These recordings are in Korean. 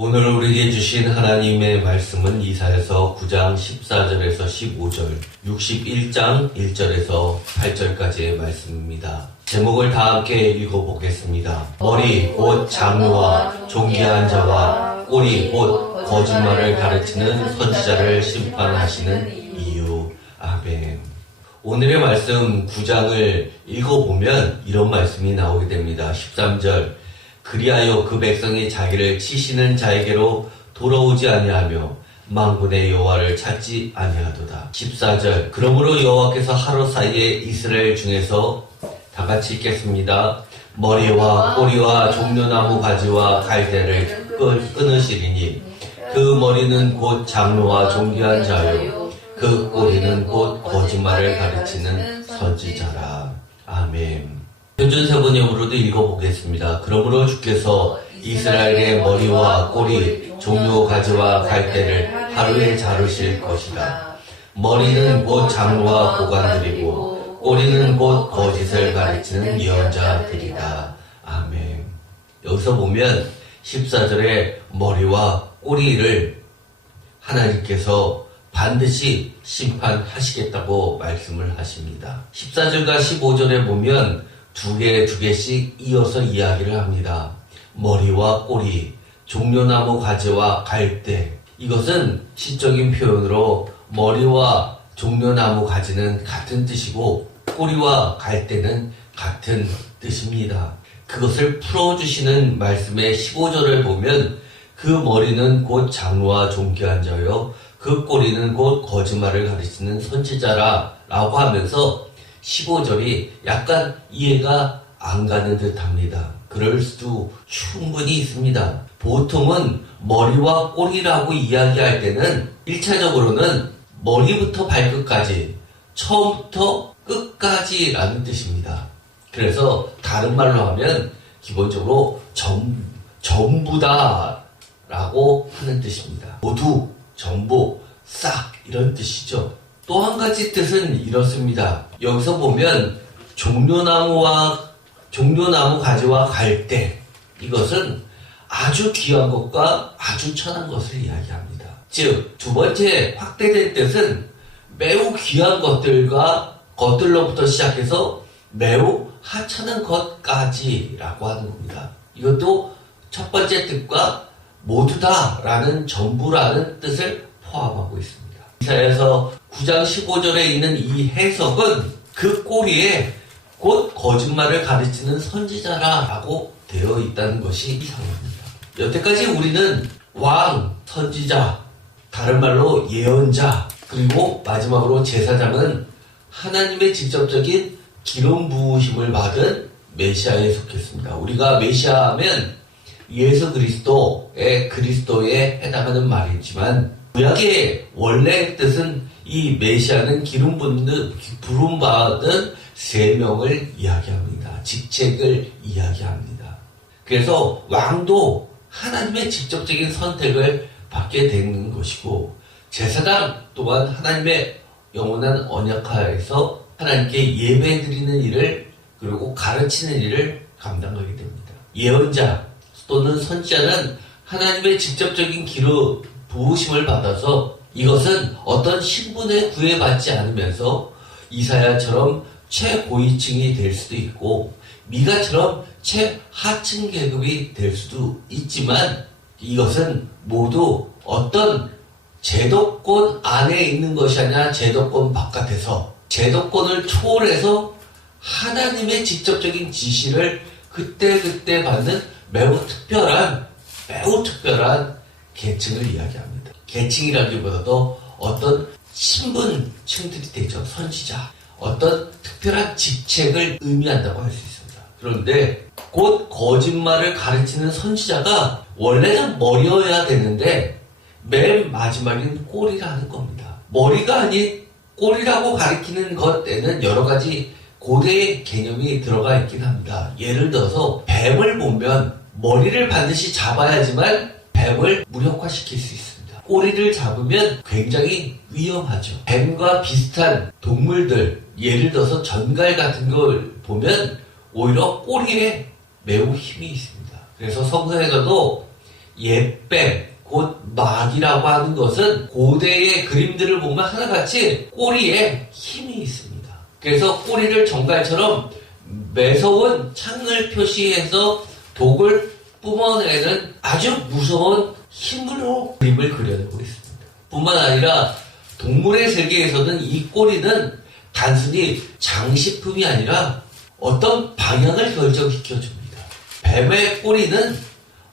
오늘 우리에게 주신 하나님의 말씀은 이사야서 9장 14절에서 15절, 61장 1절에서 8절까지의 말씀입니다. 제목을 다 함께 읽어보겠습니다. 머리 곧 장로와 존귀한 자와 꼬리 곧 거짓말을 가르치는 선지자를 심판하시는 이유. 아멘. 오늘의 말씀 9장을 읽어보면 이런 말씀이 나오게 됩니다. 13절, 그리하여 그 백성이 자기를 치시는 자에게로 돌아오지 아니하며 만군의 여호와를 찾지 아니하도다. 14절, 그러므로 여호와께서 하루 사이에 이스라엘 중에서 다같이 읽겠습니다. 머리와 꼬리와 종려나무 가지와 갈대를 끊으시리니 그 머리는 곧 장로와 존귀한 자요 그 꼬리는 곧 거짓말을 가르치는 선지자라. 아멘. 표준세번역으로도 읽어보겠습니다. 그러므로 주께서 이스라엘의 머리와 꼬리, 종려 가지와 갈대를 하루에 자르실 것이다. 머리는 곧 장로와 보관들이고 꼬리는 곧 거짓을 가르치는 예언자들이다. 아멘. 여기서 보면 14절에 머리와 꼬리를 하나님께서 반드시 심판하시겠다고 말씀을 하십니다. 14절과 15절에 보면 두 개씩 이어서 이야기를 합니다. 머리와 꼬리, 종려나무 가지와 갈대. 이것은 시적인 표현으로 머리와 종려나무 가지는 같은 뜻이고 꼬리와 갈대는 같은 뜻입니다. 그것을 풀어주시는 말씀의 15절을 보면 그 머리는 곧 장로와 존귀한 자요 그 꼬리는 곧 거짓말을 가르치는 선지자라 라고 하면서 15절이 약간 이해가 안 가는 듯 합니다. 그럴 수도 충분히 있습니다. 보통은 머리와 꼬리라고 이야기할 때는 1차적으로는 머리부터 발끝까지, 처음부터 끝까지라는 뜻입니다. 그래서 다른 말로 하면 기본적으로 전부다 라고 하는 뜻입니다. 모두, 전부, 싹 이런 뜻이죠. 또 한 가지 뜻은 이렇습니다. 여기서 보면 종려나무 가지와 갈대, 이것은 아주 귀한 것과 아주 천한 것을 이야기합니다. 즉, 두 번째 확대된 뜻은 매우 귀한 것들로부터 시작해서 매우 하찮은 것까지라고 하는 겁니다. 이것도 첫 번째 뜻과 모두다라는 전부라는 뜻을 포함하고 있습니다. 이사야서 9장 15절에 있는 이 해석은 그 꼬리에 곧 거짓말을 가르치는 선지자라고 되어 있다는 것이 이상합니다. 여태까지 우리는 왕, 선지자, 다른 말로 예언자, 그리고 마지막으로 제사장은 하나님의 직접적인 기름 부으심을 받은 메시아에 속했습니다. 우리가 메시아 하면 예수 그리스도에 해당하는 말이지만 구약의 원래 뜻은 이 메시아는 부름받은 세 명을 이야기합니다. 직책을 이야기합니다. 그래서 왕도 하나님의 직접적인 선택을 받게 되는 것이고 제사장 또한 하나님의 영원한 언약하에서 하나님께 예배드리는 일을 그리고 가르치는 일을 감당하게 됩니다. 예언자 또는 선지자는 하나님의 직접적인 기름 부으심을 받아서 이것은 어떤 신분에 구애받지 않으면서 이사야처럼 최고위층이 될 수도 있고 미가처럼 최하층 계급이 될 수도 있지만 이것은 모두 어떤 제도권 안에 있는 것이 아니라 제도권 바깥에서 제도권을 초월해서 하나님의 직접적인 지시를 그때그때 받는 매우 특별한 계층을 이야기합니다. 계층이라기보다도 어떤 신분층들이 되죠. 선지자. 어떤 특별한 직책을 의미한다고 할 수 있습니다. 그런데 곧 거짓말을 가르치는 선지자가 원래는 머리여야 되는데 맨 마지막엔 꼬리라는 겁니다. 머리가 아닌 꼬리라고 가리키는 것에는 여러 가지 고대의 개념이 들어가 있긴 합니다. 예를 들어서 뱀을 보면 머리를 반드시 잡아야지만 뱀을 무력화시킬 수 있습니다. 꼬리를 잡으면 굉장히 위험하죠. 뱀과 비슷한 동물들, 예를 들어서 전갈 같은 걸 보면 오히려 꼬리에 매우 힘이 있습니다. 그래서 성서에서도 옛뱀, 곧 마귀라고 하는 것은 고대의 그림들을 보면 하나같이 꼬리에 힘이 있습니다. 그래서 꼬리를 정갈처럼 매서운 창을 표시해서 독을 뿜어내는 아주 무서운 힘으로 그림을 그려내고 있습니다. 뿐만 아니라 동물의 세계에서는 이 꼬리는 단순히 장식품이 아니라 어떤 방향을 결정시켜줍니다. 뱀의 꼬리는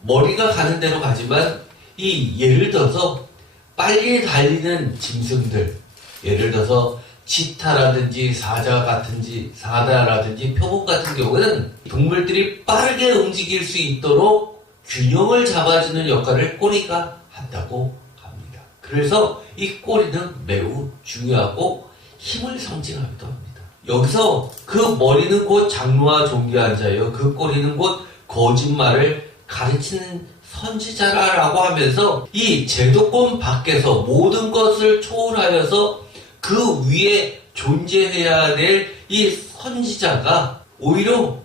머리가 가는 대로 가지만 예를 들어서 빨리 달리는 짐승들, 예를 들어서 치타라든지 사자라든지 표범 같은 경우는 동물들이 빠르게 움직일 수 있도록 균형을 잡아주는 역할을 꼬리가 한다고 합니다. 그래서 이 꼬리는 매우 중요하고 힘을 상징하기도 합니다. 여기서 그 머리는 곧 장로와 존귀한 자예요. 그 꼬리는 곧 거짓말을 가르치는 선지자라고 하면서 이 제도권 밖에서 모든 것을 초월하여서 그 위에 존재해야 될 이 선지자가 오히려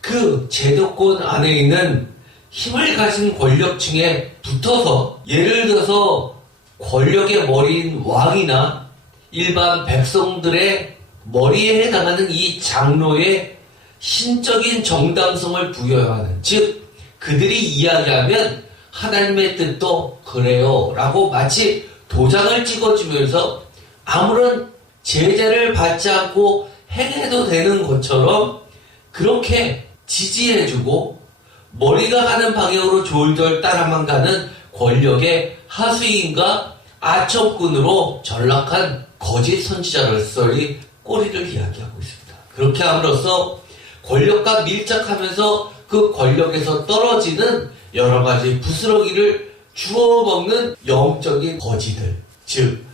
그 제도권 안에 있는 힘을 가진 권력층에 붙어서 예를 들어서 권력의 머리인 왕이나 일반 백성들의 머리에 해당하는 이 장로의 신적인 정당성을 부여하는, 즉 그들이 이야기하면 하나님의 뜻도 그래요 라고 마치 도장을 찍어주면서 아무런 제재를 받지 않고 행해도 되는 것처럼 그렇게 지지해주고 머리가 가는 방향으로 졸졸 따라만 가는 권력의 하수인과 아첩꾼으로 전락한 거짓 선지자로서 이 꼬리를 이야기하고 있습니다. 그렇게 함으로써 권력과 밀착하면서 그 권력에서 떨어지는 여러 가지 부스러기를 주워 먹는 영적인 거지들, 즉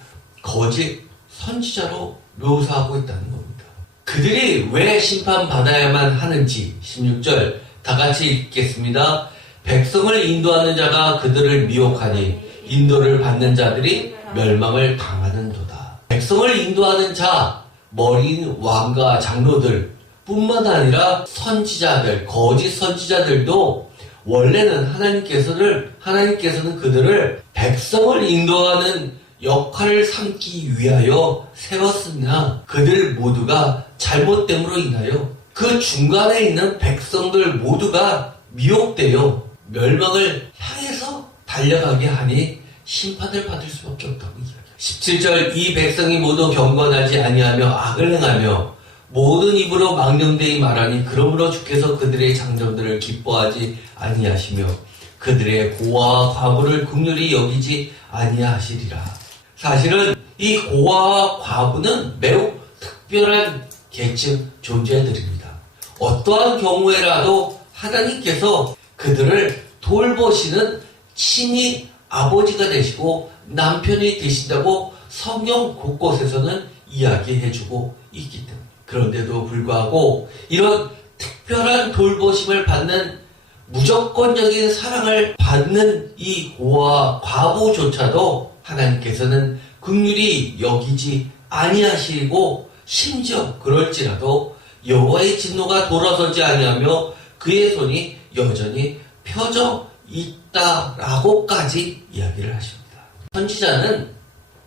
거짓 선지자로 묘사하고 있다는 겁니다. 그들이 왜 심판받아야만 하는지 16절 다 같이 읽겠습니다. 백성을 인도하는 자가 그들을 미혹하니 인도를 받는 자들이 멸망을 당하는도다. 백성을 인도하는 자, 머리인 왕과 장로들 뿐만 아니라 선지자들, 거짓 선지자들도 원래는 하나님께서는 그들을 백성을 인도하는 역할을 삼기 위하여 세웠으나 그들 모두가 잘못됨으로 인하여 그 중간에 있는 백성들 모두가 미혹되어 멸망을 향해서 달려가게 하니 심판을 받을 수밖에 없다고 이야기합니다. 17절 이 백성이 모두 경건하지 아니하며 악을 행하며 모든 입으로 망령되이 말하니 그러므로 주께서 그들의 장정들을 기뻐하지 아니하시며 그들의 고아와 과부를 긍휼히 여기지 아니하시리라. 사실은 이 고아와 과부는 매우 특별한 계층 존재들입니다. 어떠한 경우에라도 하나님께서 그들을 돌보시는 친히 아버지가 되시고 남편이 되신다고 성경 곳곳에서는 이야기해주고 있기 때문입니다. 그런데도 불구하고 이런 특별한 돌보심을 받는 무조건적인 사랑을 받는 이 고아와 과부조차도 하나님께서는 긍휼히 여기지 아니하시고 심지어 그럴지라도 여호와의 진노가 돌아서지 아니하며 그의 손이 여전히 펴져 있다라고까지 이야기를 하십니다. 선지자는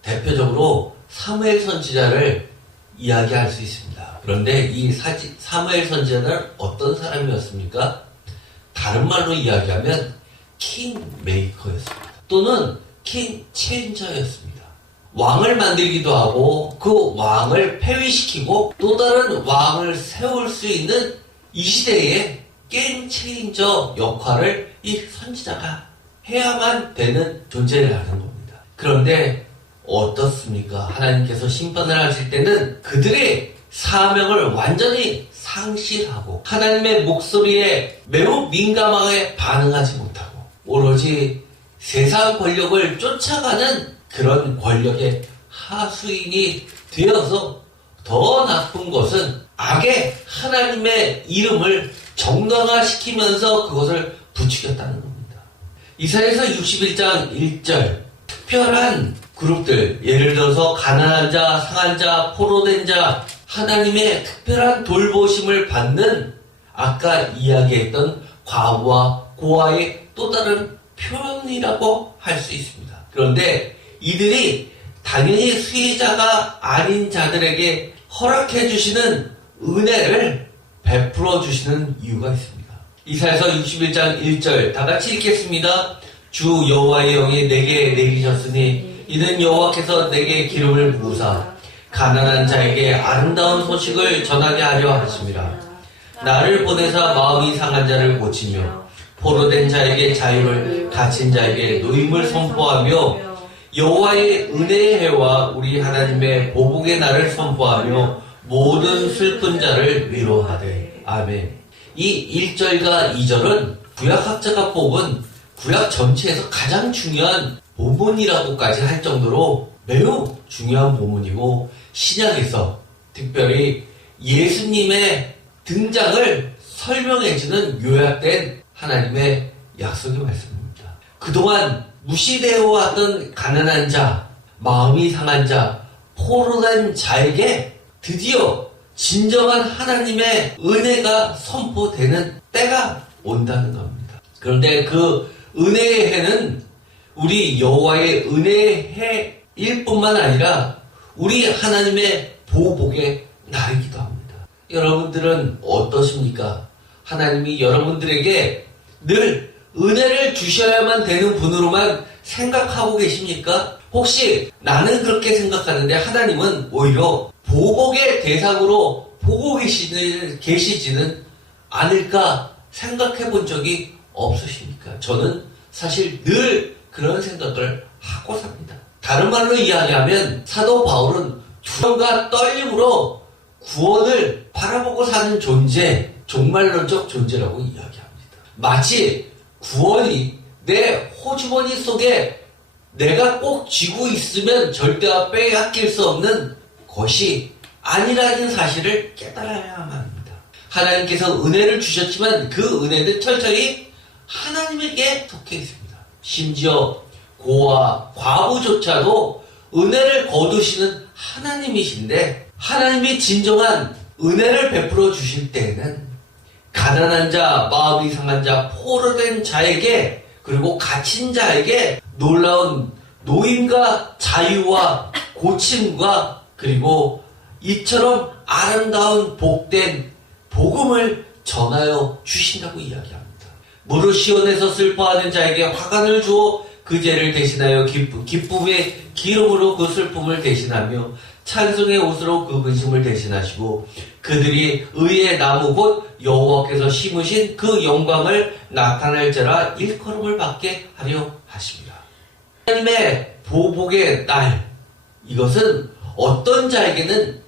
대표적으로 사무엘 선지자를 이야기할 수 있습니다. 그런데 이 사무엘 선지자는 어떤 사람이었습니까? 다른 말로 이야기하면 킹메이커였습니다. 또는 킹체인저였습니다. 왕을 만들기도 하고 그 왕을 폐위시키고 또 다른 왕을 세울 수 있는 이 시대의 게임 체인저 역할을 이 선지자가 해야만 되는 존재라는 겁니다. 그런데 어떻습니까? 하나님께서 심판을 하실 때는 그들의 사명을 완전히 상실하고 하나님의 목소리에 매우 민감하게 반응하지 못하고 오로지 세상 권력을 쫓아가는 그런 권력의 하수인이 되어서 더 나쁜 것은 악의 하나님의 이름을 정당화시키면서 그것을 부추겼다는 겁니다. 이사야서 61장 1절 특별한 그룹들, 예를 들어서 가난한 자, 상한 자, 포로된 자, 하나님의 특별한 돌보심을 받는 아까 이야기했던 과부와 고아의 또 다른 표현이라고 할 수 있습니다. 그런데 이들이 당연히 수혜자가 아닌 자들에게 허락해 주시는 은혜를 베풀어 주시는 이유가 있습니다. 이사야서 61장 1절 다 같이 읽겠습니다. 주 여호와의 영이 내게 내리셨으니 이는 여호와께서 내게 기름을 부으사 가난한 자에게 아름다운 소식을 전하게 하려 하심이라. 나를 보내사 마음이 상한 자를 고치며 포로된 자에게 자유를, 갇힌 자에게 노임을 선포하며 여호와의 은혜의 해와 우리 하나님의 보복의 날을 선포하며 모든 슬픈 자를 위로하되. 아멘. 이 1절과 2절은 구약학자가 뽑은 구약 전체에서 가장 중요한 본문이라고까지 할 정도로 매우 중요한 본문이고, 신약에서 특별히 예수님의 등장을 설명해주는 요약된 하나님의 약속의 말씀입니다. 그동안 무시되어 왔던 가난한 자, 마음이 상한 자, 포로된 자에게 드디어 진정한 하나님의 은혜가 선포되는 때가 온다는 겁니다. 그런데 그 은혜의 해는 우리 여호와의 은혜의 해일 뿐만 아니라 우리 하나님의 보복의 날이기도 합니다. 여러분들은 어떠십니까? 하나님이 여러분들에게 늘 은혜를 주셔야만 되는 분으로만 생각하고 계십니까? 혹시 나는 그렇게 생각하는데 하나님은 오히려 보복의 대상으로 보고 계시지는 않을까 생각해 본 적이 없으십니까? 저는 사실 늘 그런 생각을 하고 삽니다. 다른 말로 이야기하면 사도 바울은 두려움과 떨림으로 구원을 바라보고 사는 존재, 종말론적 존재라고 이야기합니다. 마치 구원이 내 호주머니 속에 내가 꼭 쥐고 있으면 절대와 빼앗길 수 없는 것이 아니라는 사실을 깨달아야만 합니다. 하나님께서 은혜를 주셨지만 그 은혜는 철저히 하나님에게 속해 있습니다. 심지어 고아, 과부조차도 은혜를 거두시는 하나님이신데, 하나님이 진정한 은혜를 베풀어 주실 때에는 가난한 자, 마음이 상한 자, 포로된 자에게, 그리고 갇힌 자에게 놀라운 노임과 자유와 고침과, 그리고 이처럼 아름다운 복된 복음을 전하여 주신다고 이야기합니다. 무릇 시온에서 슬퍼하는 자에게 화관을 주어 그 죄를 대신하여 기쁨의 기름으로 그 슬픔을 대신하며 찬송의 옷으로 그 근심을 대신하시고 그들이 의의 나무 곧 여호와께서 심으신 그 영광을 나타낼 자라 일컬음을 받게 하려 하십니다. 하나님의 보복의 날, 이것은 어떤 자에게는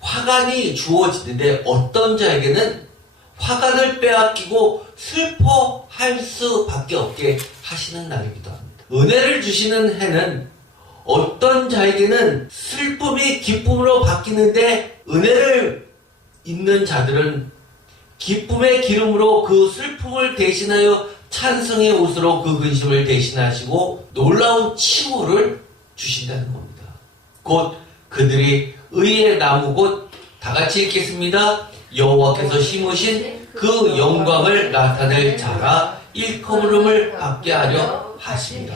화관이 주어지는데 어떤 자에게는 화관을 빼앗기고 슬퍼할 수밖에 없게 하시는 날이기도 합니다. 은혜를 주시는 해는 어떤 자에게는 슬픔이 기쁨으로 바뀌는데, 은혜를 입는 자들은 기쁨의 기름으로 그 슬픔을 대신하여 찬송의 옷으로 그 근심을 대신하시고 놀라운 칭호를 주신다는 겁니다. 곧 그들이 의의 나무 곧 다같이 읽겠습니다. 여호와께서 심으신 그 영광을 나타낼 자라 일컬음을 받게 하려 하십니다.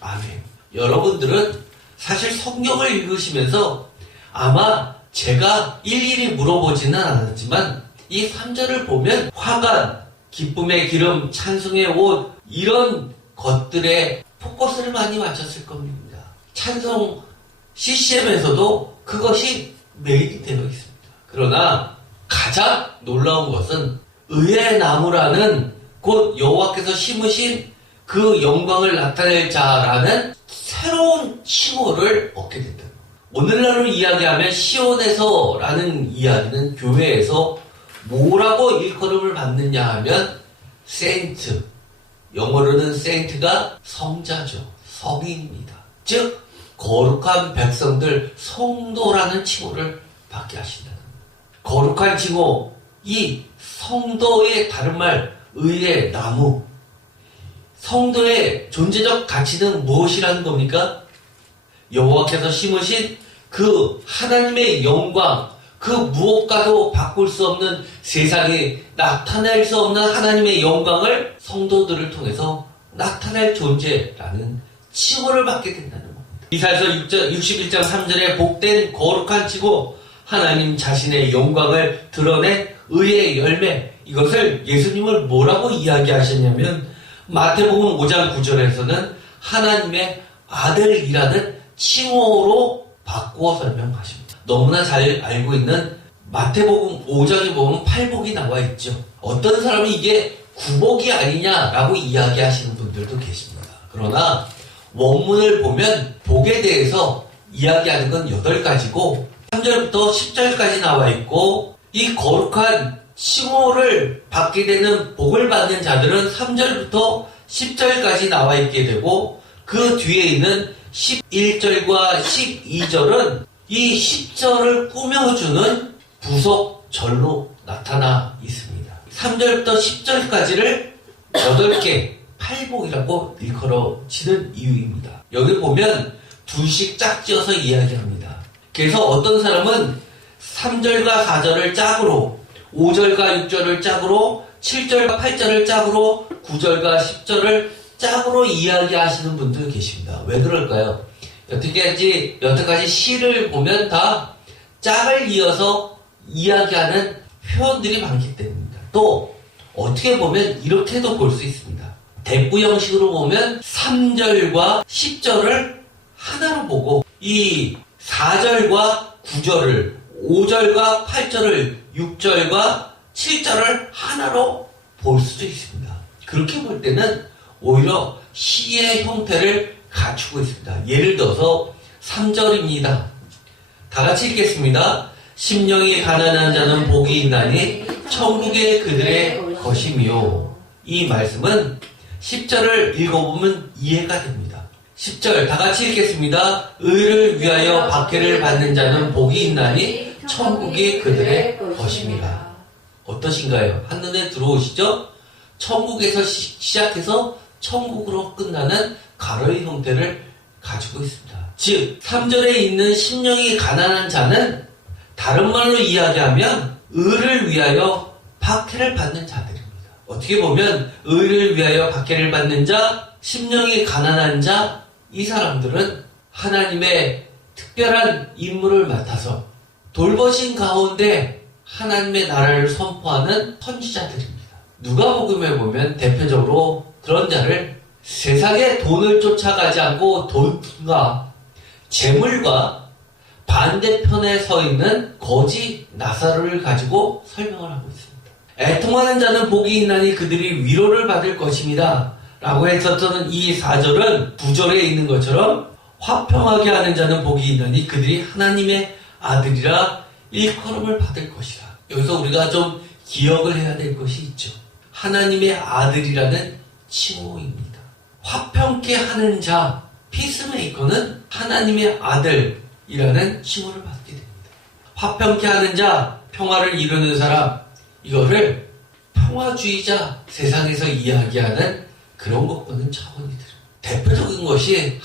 아멘. 여러분들은 사실 성경을 읽으시면서 아마 제가 일일이 물어보지는 않았지만 이 3절을 보면 화관, 기쁨의 기름, 찬송의 옷, 이런 것들에 포커스를 많이 맞췄을 겁니다. 찬송 CCM에서도 그것이 메인이 되어 있습니다. 그러나 가장 놀라운 것은 의의 나무라는 곧 여호와께서 심으신 그 영광을 나타낼 자라는 새로운 칭호를 얻게 된다. 오늘날로 이야기하면 시온에서라는 이야기는 교회에서 뭐라고 일컬음을 받느냐 하면 세인트, 영어로는 세인트가 성자죠. 성인입니다. 즉 거룩한 백성들, 성도라는 칭호를 받게 하신다는 겁니다. 거룩한 칭호, 이 성도의 다른 말 의의 나무, 성도의 존재적 가치는 무엇이라는 겁니까? 여호와께서 심으신 그 하나님의 영광, 그 무엇과도 바꿀 수 없는, 세상에 나타낼 수 없는 하나님의 영광을 성도들을 통해서 나타날 존재라는 칭호를 받게 된다는 겁니다. 이사야서 61장 3절에 복된 거룩한 칭호, 하나님 자신의 영광을 드러낸 의의 열매, 이것을 예수님을 뭐라고 이야기하셨냐면 마태복음 5장 9절에서는 하나님의 아들이라는 칭호로 바꾸어 설명하십니다. 너무나 잘 알고 있는 마태복음 5장에 보면 팔복이 나와 있죠. 어떤 사람이 이게 구복이 아니냐라고 이야기하시는 분들도 계십니다. 그러나 원문을 보면 복에 대해서 이야기하는 건 8가지고 3절부터 10절까지 나와 있고, 이 거룩한 칭호를 받게 되는 복을 받는 자들은 3절부터 10절까지 나와 있게 되고, 그 뒤에 있는 11절과 12절은 이 10절을 꾸며주는 부속절로 나타나 있습니다. 3절부터 10절까지를 8개 팔복이라고 일컬어지는 이유입니다. 여기 보면 둘씩 짝지어서 이야기합니다. 그래서 어떤 사람은 3절과 4절을 짝으로, 5절과 6절을 짝으로, 7절과 8절을 짝으로, 9절과 10절을 짝으로 이야기하시는 분도 계십니다. 왜 그럴까요? 여태까지 시를 보면 다 짝을 이어서 이야기하는 표현들이 많기 때문입니다. 또 어떻게 보면 이렇게도 볼 수 있습니다. 대꾸 형식으로 보면 3절과 10절을 하나로 보고 이 4절과 9절을, 5절과 8절을, 6절과 7절을 하나로 볼 수도 있습니다. 그렇게 볼 때는 오히려 시의 형태를 갖추고 있습니다. 예를 들어서 3절입니다. 다 같이 읽겠습니다. 심령이 가난한 자는 복이 있나니 천국의 그들의 것이며. 이 말씀은 10절을 읽어보면 이해가 됩니다. 10절 다 같이 읽겠습니다. 의를 위하여 박해를 받는 자는 복이 있나니 천국이 그들의 것입니다. 어떠신가요? 한눈에 들어오시죠? 천국에서 시작해서 천국으로 끝나는 가로의 형태를 가지고 있습니다. 즉 3절에 있는 심령이 가난한 자는 다른 말로 이야기하면 의를 위하여 박해를 받는 자들입니다. 어떻게 보면 의를 위하여 박해를 받는 자, 심령이 가난한 자, 이 사람들은 하나님의 특별한 임무를 맡아서 돌보신 가운데 하나님의 나라를 선포하는 선지자들입니다. 누가복음에 보면 대표적으로 그런 자를 세상의 돈을 쫓아가지 않고 돈과 재물과 반대편에 서 있는 거지 나사로를 가지고 설명을 하고 있습니다. 애통하는 자는 복이 있나니 그들이 위로를 받을 것입니다. 라고 했었던 이 4절은 9절에 있는 것처럼 화평하게 하는 자는 복이 있나니 그들이 하나님의 아들이라 일컬음을 받을 것이라. 여기서 우리가 좀 기억을 해야 될 것이 있죠. 하나님의 아들이라는 칭호입니다. 화평케 하는 자, 피스메이커는 하나님의 아들이라는 칭호를 받게 됩니다. 화평케 하는 자, 평화를 이루는 사람, 이거를 평화주의자, 세상에서 이야기하는 그런 것과는 차원이 다릅니다. 대표적인 것이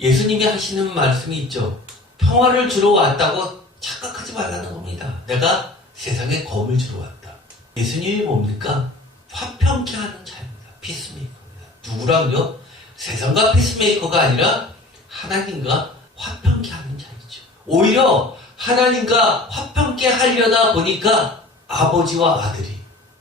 예수님이 하시는 말씀이 있죠. 평화를 주러 왔다고 착각하지 말라는 겁니다. 내가 세상에 검을 주러 왔다. 예수님이 뭡니까? 화평케 하는 자입니다. 피스메이커입니다. 누구랑요? 세상과 피스메이커가 아니라 하나님과 화평케 하는 자이죠. 오히려 하나님과 화평케 하려다 보니까 아버지와 아들이,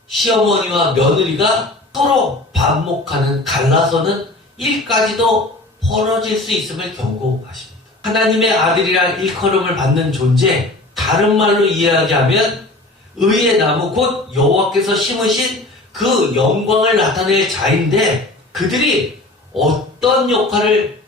시어머니와 며느리가 서로 반목하는, 갈라서는 일까지도 벌어질 수 있음을 경고하십니다. 하나님의 아들이란 일컬음을 받는 존재, 다른 말로 이야기하면 의의 나무 곧 여호와께서 심으신 그 영광을 나타낼 자인데, 그들이 어떤 역할을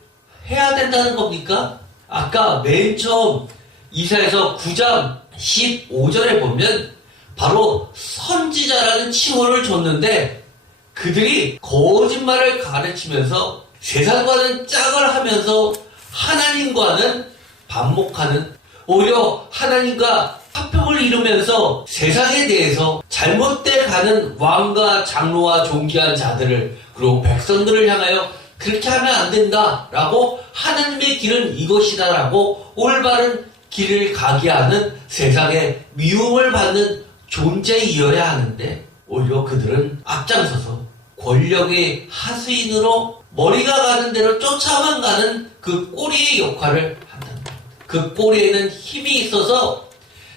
해야 된다는 겁니까? 아까 맨 처음 이사야서 9장 15절에 보면 바로 선지자라는 칭호를 줬는데, 그들이 거짓말을 가르치면서 세상과는 짝을 하면서 하나님과는 반목하는, 오히려 하나님과 화평을 이루면서 세상에 대해서 잘못돼 가는 왕과 장로와 존귀한 자들을, 그리고 백성들을 향하여 그렇게 하면 안 된다라고, 하나님의 길은 이것이다라고 올바른 길을 가게 하는 세상에 미움을 받는 존재이어야 하는데, 오히려 그들은 앞장서서 권력의 하수인으로 머리가 가는 대로 쫓아만 가는 그 꼬리의 역할을 한다는 겁니다. 그 꼬리에는 힘이 있어서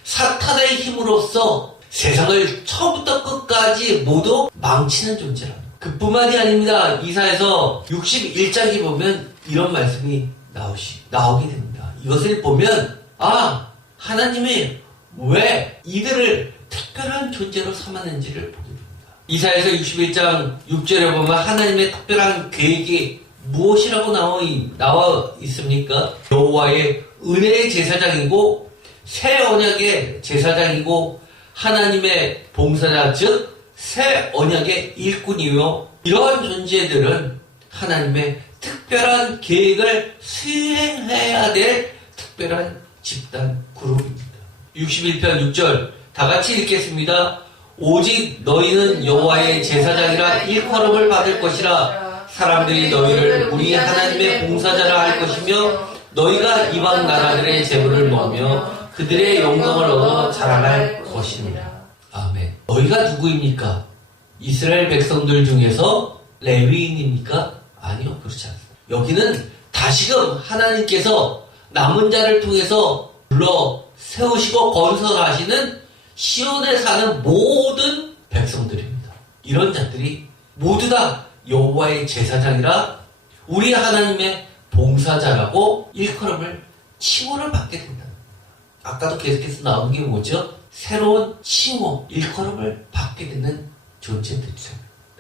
사탄의 힘으로써 세상을 처음부터 끝까지 모두 망치는 존재랍니다. 그뿐만이 아닙니다. 이사야서 61장에 보면 이런 말씀이 나오게 됩니다. 이것을 보면 하나님이 왜 이들을 특별한 존재로 삼았는지를 보게 됩니다. 이사야서 61장 6절에 보면 하나님의 특별한 계획이 무엇이라고 나와 있습니까? 여호와의 은혜의 제사장이고 새 언약의 제사장이고 하나님의 봉사자 즉 새 언약의 일꾼이요 이러한 존재들은 하나님의 특별한 계획을 수행해야 될 특별한 집단 그룹입니다. 61편 6절 다 같이 읽겠습니다. 오직 너희는 여호와의 제사장이라 일컬음을 받을 것이라. 사람들이 너희를 우리 하나님의 봉사자라 할 것이며 너희가 이방 나라들의 재물을 먹으며 그들의 영광을 얻어 자랑할 것입니다. 아멘. 너희가 누구입니까? 이스라엘 백성들 중에서 레위인입니까? 아니요, 그렇지 않습니다. 여기는 다시금 하나님께서 남은 자를 통해서 불러 세우시고 건설하시는 시온에 사는 모든 백성들입니다. 이런 자들이 모두 다 여호와의 제사장이라 우리 하나님의 봉사자라고 일컬음을 칭호를 받게 된다. 아까도 계속해서 나온 게 뭐죠? 새로운 칭호, 일컬음을 받게 되는 존재들이죠.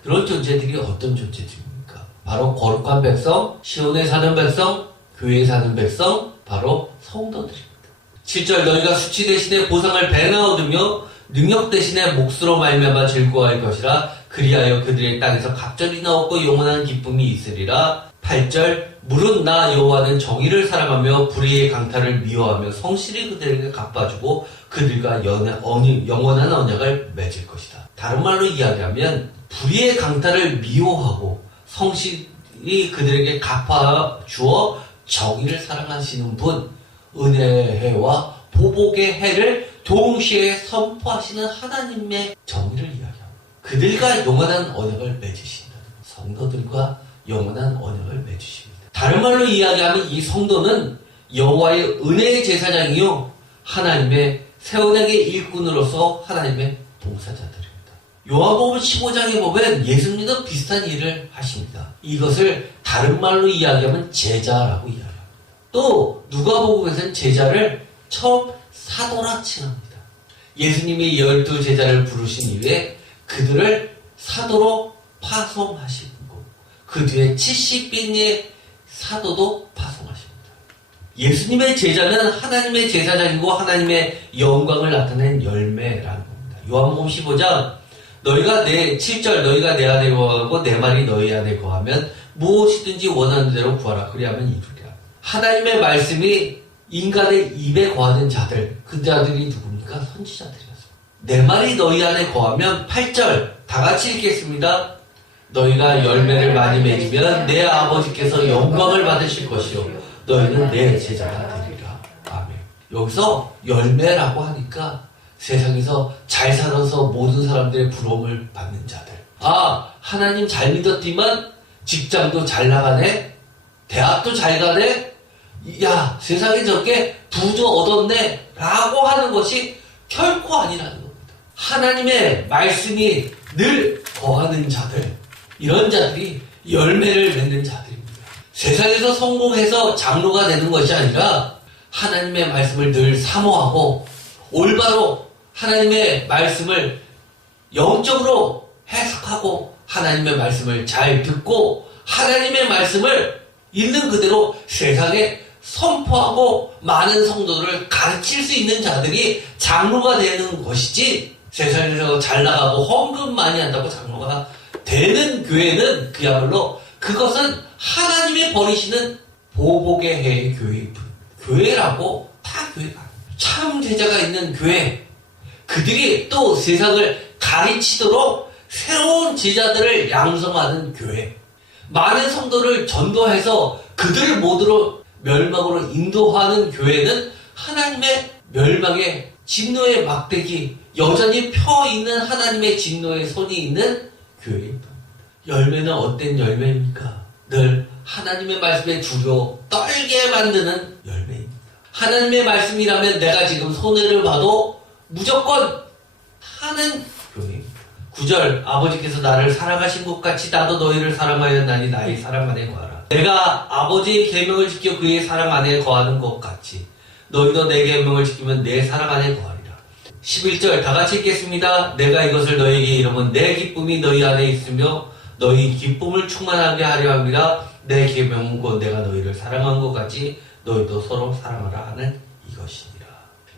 그런 존재들이 어떤 존재들입니까? 바로 거룩한 백성, 시온에 사는 백성, 교회에 사는 백성, 바로 성도들입니다. 7절 너희가 수치 대신에 보상을 배나 얻으며 능력 대신에 몫으로 말미암아 즐거워할 것이라. 그리하여 그들의 땅에서 갑절이나 얻고 영원한 기쁨이 있으리라. 8절 물은 나 여호와는 정의를 사랑하며 불의의 강탈을 미워하며 성실히 그들에게 갚아주고 그들과 영원한 언약을 맺을 것이다. 다른 말로 이야기하면 불의의 강탈을 미워하고 성실히 그들에게 갚아주어 정의를 사랑하시는 분, 은혜의 해와 보복의 해를 동시에 선포하시는 하나님의 정의를 이야기합니다. 그들과 영원한 언약을 맺으신다. 성도들과 영원한 언약을 맺으십니다. 다른 말로 이야기하면 이 성도는 여호와의 은혜의 제사장이요 하나님의 새 언약의 일꾼으로서 하나님의 봉사자들입니다. 요한복음 15장에 보면 예수님도 비슷한 일을 하십니다. 이것을 다른 말로 이야기하면 제자라고 이야기합니다. 또 누가복음에서는 제자를 처음 사도라 칭합니다. 예수님이 12 제자를 부르신 이후에 그들을 사도로 파송하시고 그 뒤에 70인의 사도도 파송하십니다. 예수님의 제자는 하나님의 제사장이고 하나님의 영광을 나타낸 열매라는 겁니다. 요한복음 15장 7절 너희가 내 안에 거하고 내 말이 너희 안에 거하면 무엇이든지 원하는 대로 구하라. 그리하면 이루리라. 하나님의 말씀이 인간의 입에 거하는 자들, 그 자들이 누굽니까? 선지자들이었습니다. 내 말이 너희 안에 거하면 8절 다 같이 읽겠습니다. 너희가 열매를 많이 맺으면 내 아버지께서 영광을 받으실 것이요 너희는 내 제자가 되리라. 아멘. 여기서 열매라고 하니까 세상에서 잘 살아서 모든 사람들의 부러움을 받는 자들. 하나님 잘 믿었지만 직장도 잘 나가네, 대학도 잘 가네, 야 세상에 저렇게 부도 얻었네 라고 하는 것이 결코 아니라는 겁니다. 하나님의 말씀이 늘 거하는 자들, 이런 자들이 열매를 맺는 자들입니다. 세상에서 성공해서 장로가 되는 것이 아니라 하나님의 말씀을 늘 사모하고 올바로 하나님의 말씀을 영적으로 해석하고 하나님의 말씀을 잘 듣고 하나님의 말씀을 있는 그대로 세상에 선포하고 많은 성도들을 가르칠 수 있는 자들이 장로가 되는 것이지, 세상에서 잘 나가고 헌금 많이 한다고 장로가 되는 교회는 그야말로 그것은 하나님이 버리시는 보복의 해의 교회일 뿐. 교회라고 다 교회가 아닙니다. 참 제자가 있는 교회, 그들이 또 세상을 가르치도록 새로운 제자들을 양성하는 교회, 많은 성도를 전도해서 그들을 모두로 멸망으로 인도하는 교회는 하나님의 멸망의 진노의 막대기, 여전히 펴있는 하나님의 진노의 손이 있는 교회입니다. 열매는 어떤 열매입니까? 늘 하나님의 말씀에 두려워 떨게 만드는 열매입니다. 하나님의 말씀이라면 내가 지금 손해를 봐도 무조건 하는 교회입니다. 9절 아버지께서 나를 사랑하신 것 같이 나도 너희를 사랑하였나니 나의 사랑 안에 거하라. 내가 아버지의 계명을 지켜 그의 사랑 안에 거하는 것 같이 너희도 내 계명을 지키면 내 사랑 안에 거하리라. 11절 다같이 읽겠습니다. 내가 이것을 너희에게 이름은 내 기쁨이 너희 안에 있으며 너희 기쁨을 충만하게 하려 합니다. 내 계명은 곧 내가 너희를 사랑한 것 같이 너희도 서로 사랑하라 하는 이것이니라.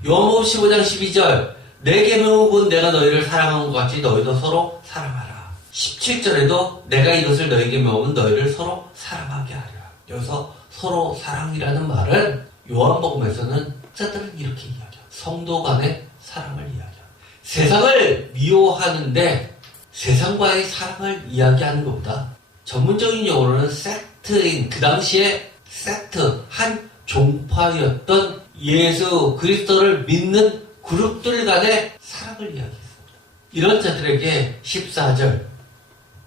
요한복음 15장 12절 내 계명은 곧 내가 너희를 사랑한 것 같이 너희도 서로 사랑하라. 17절에도 내가 이것을 너희에게 명하면 너희를 서로 사랑하게 하리라. 여기서 서로 사랑이라는 말은 요한복음에서는 학자들은 이렇게 이야기합니다. 성도 간의 사랑을 이야기합니다. 세상을 미워하는데 세상과의 사랑을 이야기하는 것보다 전문적인 용어로는 섹트인 그 당시에 섹트 한 종파였던 예수 그리스도를 믿는 그룹들 간의 사랑을 이야기했습니다. 이런 자들에게 14절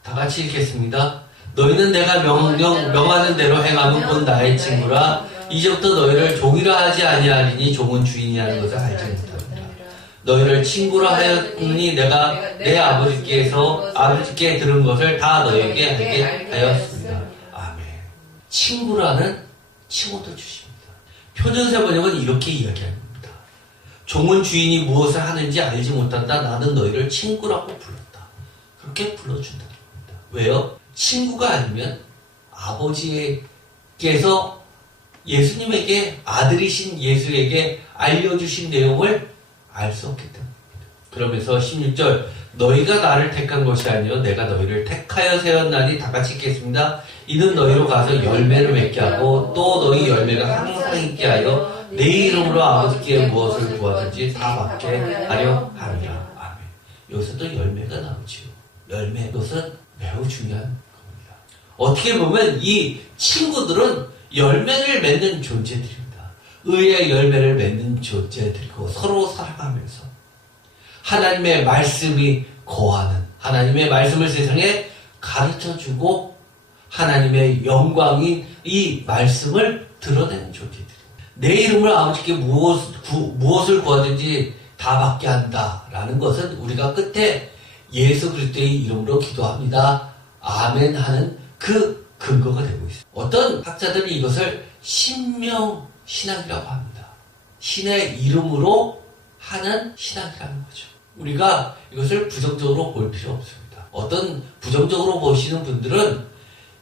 다 같이 읽겠습니다. 너희는 내가 명하는 대로 행하면 곧 나의 친구라. 이제부터 너희를 종이라 하지 아니하리니 종은 주인이 하는 것을 알지 못합니다. 너희를 친구라 하였으니 내가 내 아버지께 들은 것을 다 너희에게 알게 하였습니다. 아멘. 친구라는 칭호도 주십니다. 표준세 번역은 이렇게 이야기합니다. 종은 주인이 무엇을 하는지 알지 못한다. 나는 너희를 친구라고 불렀다. 그렇게 불러준다는 겁니다. 왜요? 친구가 아니면 아버지께서 예수님에게 아들이신 예수에게 알려주신 내용을 알 수 없기 때문입니다. 그러면서 16절 너희가 나를 택한 것이 아니요 내가 너희를 택하여 세웠나니 다 같이 읽겠습니다. 이는 너희로 가서 열매를 맺게 하고 또 너희 열매가 항상 있게 하여 내 이름으로 아버지께 무엇을 구하든지 다 받게 하려 함이라. 아멘. 여기서도 열매가 나오지요. 열매, 이것은 매우 중요한 겁니다. 어떻게 보면 이 친구들은 열매를 맺는 존재들입니다. 의의 열매를 맺는 존재들이고 서로 사랑하면서 하나님의 말씀이 거하는 하나님의 말씀을 세상에 가르쳐주고 하나님의 영광인 이 말씀을 드러내는 존재들입니다. 내 이름을 아버지께 무엇을 구하든지 다 받게 한다라는 것은 우리가 끝에 예수 그리스도의 이름으로 기도합니다. 아멘 하는 그 근거가 되고 있습니다. 어떤 학자들이 이것을 신명신앙이라고 합니다. 신의 이름으로 하는 신앙이라는 거죠. 우리가 이것을 부정적으로 볼 필요 없습니다. 어떤 부정적으로 보시는 분들은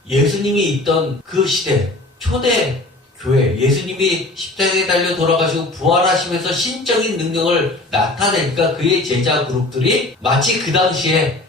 예수님이 있던 그 시대, 초대 교회, 예수님이 십자가에 달려 돌아가시고 부활하시면서 신적인 능력을 나타내니까 그의 제자 그룹들이 마치 그 당시에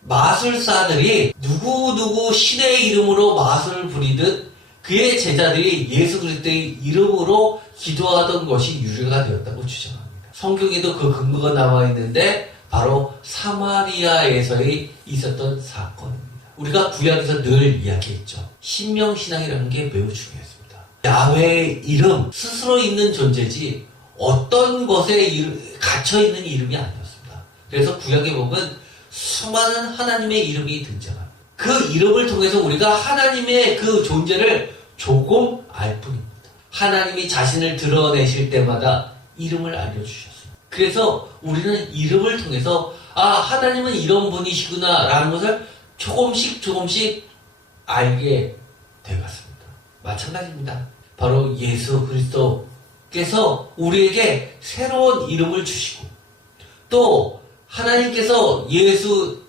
마술사들이 누구누구 신의 이름으로 마술을 부리듯 그의 제자들이 예수 그리스도의 이름으로 기도하던 것이 유래가 되었다고 주장합니다. 성경에도 그 근거가 나와 있는데 바로 사마리아에서의 있었던 사건입니다. 우리가 구약에서 늘 이야기했죠. 신명신앙이라는 게 매우 중요했습니다. 야훼의 이름 스스로 있는 존재지 어떤 것에 갇혀있는 이름이 아니었습니다. 그래서 구약에 보면 수많은 하나님의 이름이 등장합니다. 그 이름을 통해서 우리가 하나님의 그 존재를 조금 알 뿐입니다. 하나님이 자신을 드러내실 때마다 이름을 알려주셨습니다. 그래서 우리는 이름을 통해서 하나님은 이런 분이시구나 라는 것을 조금씩 알게 되었습니다. 마찬가지입니다. 바로 예수 그리스도께서 우리에게 새로운 이름을 주시고 또 하나님께서 예수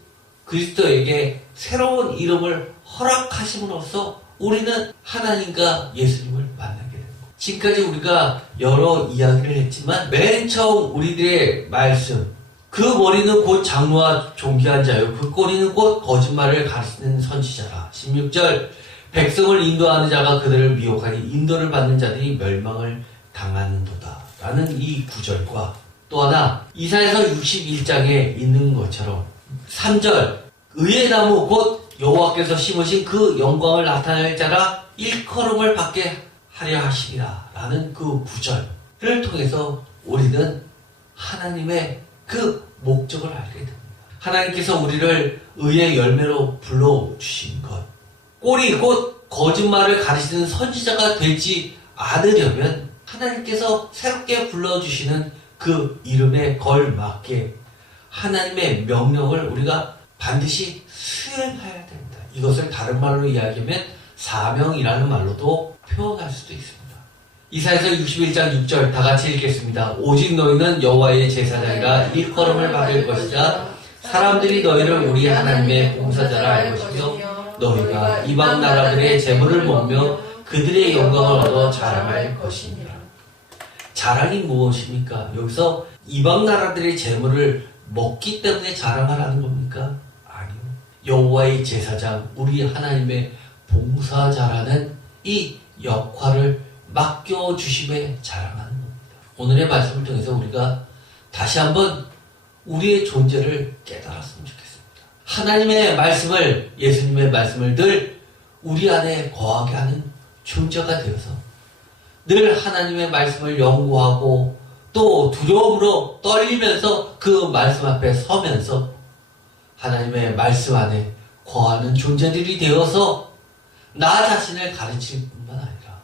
그리스도에게 새로운 이름을 허락하심으로써 우리는 하나님과 예수님을 만나게 됩니다. 지금까지 우리가 여러 이야기를 했지만 맨 처음 우리들의 말씀 그 머리는 곧 장로와 존귀한 자요 그 꼬리는 곧 거짓말을 가르치는 선지자라. 16절 백성을 인도하는 자가 그들을 미혹하니 인도를 받는 자들이 멸망을 당하는도다 라는 이 구절과 또 하나 이사야서 61장에 있는 것처럼 3절 의의 나무 곧 여호와께서 심으신 그 영광을 나타낼 자라 일컬음을 받게 하려 하시리라 라는 그 구절을 통해서 우리는 하나님의 그 목적을 알게 됩니다. 하나님께서 우리를 의의 열매로 불러주신 것. 꼴이 곧 거짓말을 가르치는 선지자가 되지 않으려면 하나님께서 새롭게 불러주시는 그 이름에 걸맞게 하나님의 명령을 우리가 반드시 수행해야 됩니다. 이것을 다른 말로 이야기하면 사명이라는 말로도 표현할 수도 있습니다. 이사야서 61장 6절 다 같이 읽겠습니다. 오직 너희는 여호와의 제사장이라 일컬음을 받을 것이라. 사람들이 너희를 우리 하나님의 봉사자라 할 것이며 너희가 이방 나라들의 재물을 먹며 그들의 영광을 얻어 자랑할 것입니다. 자랑이 무엇입니까? 여기서 이방 나라들의 재물을 먹기 때문에 자랑하라는 겁니까? 아니요. 여호와의 제사장, 우리 하나님의 봉사자라는 이 역할을 맡겨주심에 자랑하는 겁니다. 오늘의 말씀을 통해서 우리가 다시 한번 우리의 존재를 깨달았으면 좋겠습니다. 하나님의 말씀을, 예수님의 말씀을 늘 우리 안에 거하게 하는 존재가 되어서 늘 하나님의 말씀을 연구하고 또 두려움으로 떨리면서 그 말씀 앞에 서면서 하나님의 말씀 안에 거하는 존재들이 되어서 나 자신을 가르칠 뿐만 아니라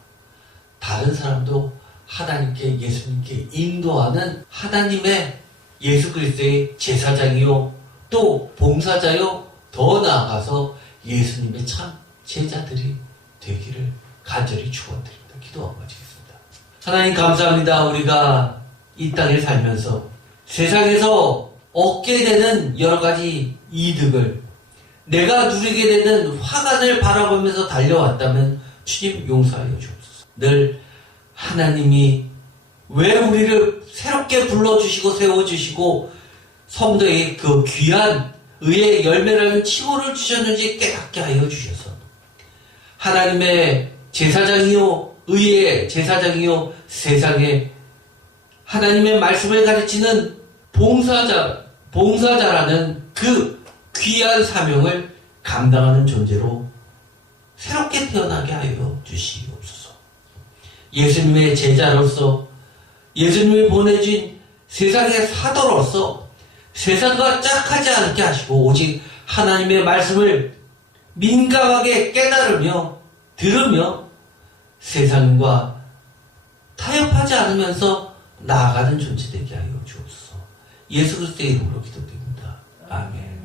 다른 사람도 하나님께, 예수님께 인도하는 하나님의 예수 그리스도의 제사장이요 또 봉사자요, 더 나아가서 예수님의 참 제자들이 되기를 간절히 축원드립니다. 기도하고 마치겠습니다. 하나님 감사합니다. 우리가 이 땅에 살면서 세상에서 얻게 되는 여러 가지 이득을 내가 누리게 되는 화관을 바라보면서 달려왔다면 주님 용서하여 주옵소서. 늘 하나님이 왜 우리를 새롭게 불러주시고 세워주시고 성도의 그 귀한 의의 열매라는 칭호를 주셨는지 깨닫게 하여 주셔서 하나님의 제사장이요 의의 제사장이요 세상에 하나님의 말씀을 가르치는 봉사자라는 그 귀한 사명을 감당하는 존재로 새롭게 태어나게 하여 주시옵소서. 예수님의 제자로서 예수님이 보내준 세상의 사도로서 세상과 짝하지 않게 하시고 오직 하나님의 말씀을 민감하게 깨달으며 들으며 세상과 타협하지 않으면서 나아가는 존재 되게 하여 주옵소서. 예수 그리스도의 이름으로 기도드립니다. 아멘.